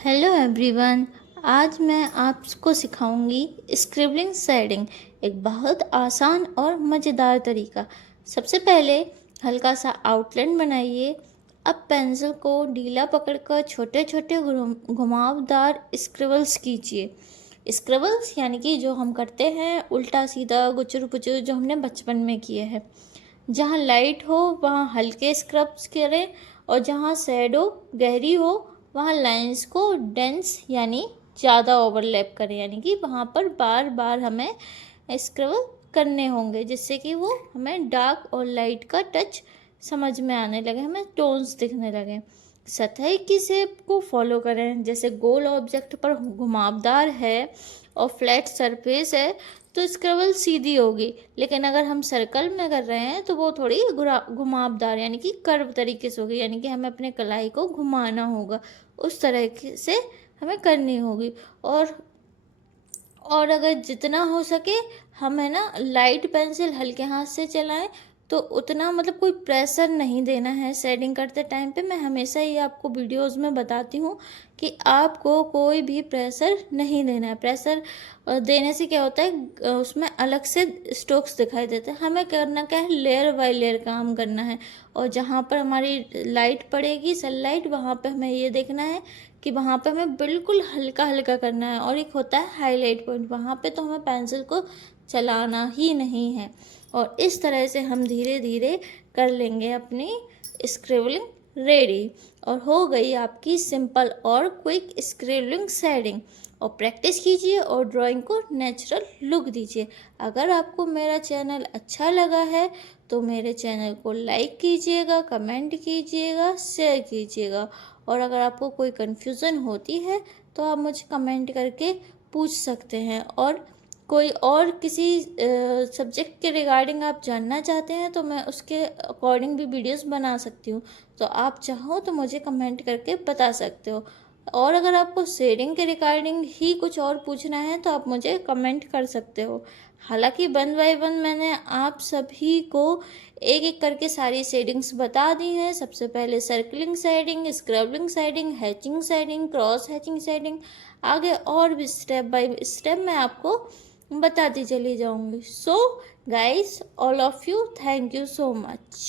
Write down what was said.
Hello everyone. आज मैं आपको सिखाऊंगी स्क्रिबलिंग शेडिंग, एक बहुत आसान और मज़ेदार तरीका। सबसे पहले हल्का सा आउटलाइन बनाइए। अब पेंसिल को ढीला पकड़कर छोटे छोटे घुमावदार स्क्रिबल्स कीजिए। स्क्रिबल्स यानी कि जो हम करते हैं उल्टा सीधा गुचर पुचर, जो हमने बचपन में किए हैं। जहाँ लाइट हो वहाँ हल्के स्क्रब्स करें, और जहाँ शैडो गहरी हो वहाँ लाइंस को डेंस यानी ज़्यादा ओवरलैप करें, यानी कि वहाँ पर बार बार हमें स्क्रब करने होंगे, जिससे कि वो हमें डार्क और लाइट का टच समझ में आने लगे, हमें टोन्स दिखने लगे। सतह की शेप को फॉलो करें। जैसे गोल ऑब्जेक्ट पर घुमावदार है और फ्लैट सरफेस है तो स्क्रबल सीधी होगी, लेकिन अगर हम सर्कल में कर रहे हैं तो वो थोड़ी घुमावदार यानी कि कर्व तरीके से होगी, यानी कि हमें अपने कलाई को घुमाना होगा, उस तरह से हमें करनी होगी। और अगर जितना हो सके हम है ना लाइट पेंसिल हल्के हाथ से चलाएं, तो उतना मतलब कोई प्रेशर नहीं देना है शेडिंग करते टाइम पे। मैं हमेशा ही आपको वीडियोस में बताती हूँ कि आपको कोई भी प्रेशर नहीं देना है। प्रेशर देने से क्या होता है, उसमें अलग से स्ट्रोक्स दिखाई देते हैं। हमें करना क्या है, लेयर बाय लेयर काम करना है। और जहाँ पर हमारी लाइट पड़ेगी सनलाइट, वहाँ पे हमें ये देखना है कि वहाँ पे हमें बिल्कुल हल्का हल्का करना है। और एक होता है हाईलाइट पॉइंट, वहाँ पे तो हमें पेंसिल को चलाना ही नहीं है। और इस तरह से हम धीरे धीरे कर लेंगे अपनी स्क्रिबलिंग रेडी, और हो गई आपकी सिंपल और क्विक स्क्रिबलिंग शेडिंग। और प्रैक्टिस कीजिए और ड्राइंग को नेचुरल लुक दीजिए। अगर आपको मेरा चैनल अच्छा लगा है तो मेरे चैनल को लाइक कीजिएगा, कमेंट कीजिएगा, शेयर कीजिएगा। और अगर आपको कोई कन्फ्यूज़न होती है तो आप मुझे कमेंट करके पूछ सकते हैं। और कोई और किसी सब्जेक्ट के रिगार्डिंग आप जानना चाहते हैं तो मैं उसके अकॉर्डिंग भी वीडियोस बना सकती हूँ, तो आप चाहो तो मुझे कमेंट करके बता सकते हो। और अगर आपको शेडिंग के रिगार्डिंग ही कुछ और पूछना है तो आप मुझे कमेंट कर सकते हो। हालांकि वन बाय वन मैंने आप सभी को एक एक करके सारी शेडिंग्स बता दी हैं। सबसे पहले circling shading, scribbling shading, hatching shading, cross hatching shading, आगे और भी स्टेप बाय स्टेप मैं आपको बताती चली जाऊंगी। So guys, all of you, thank you so much.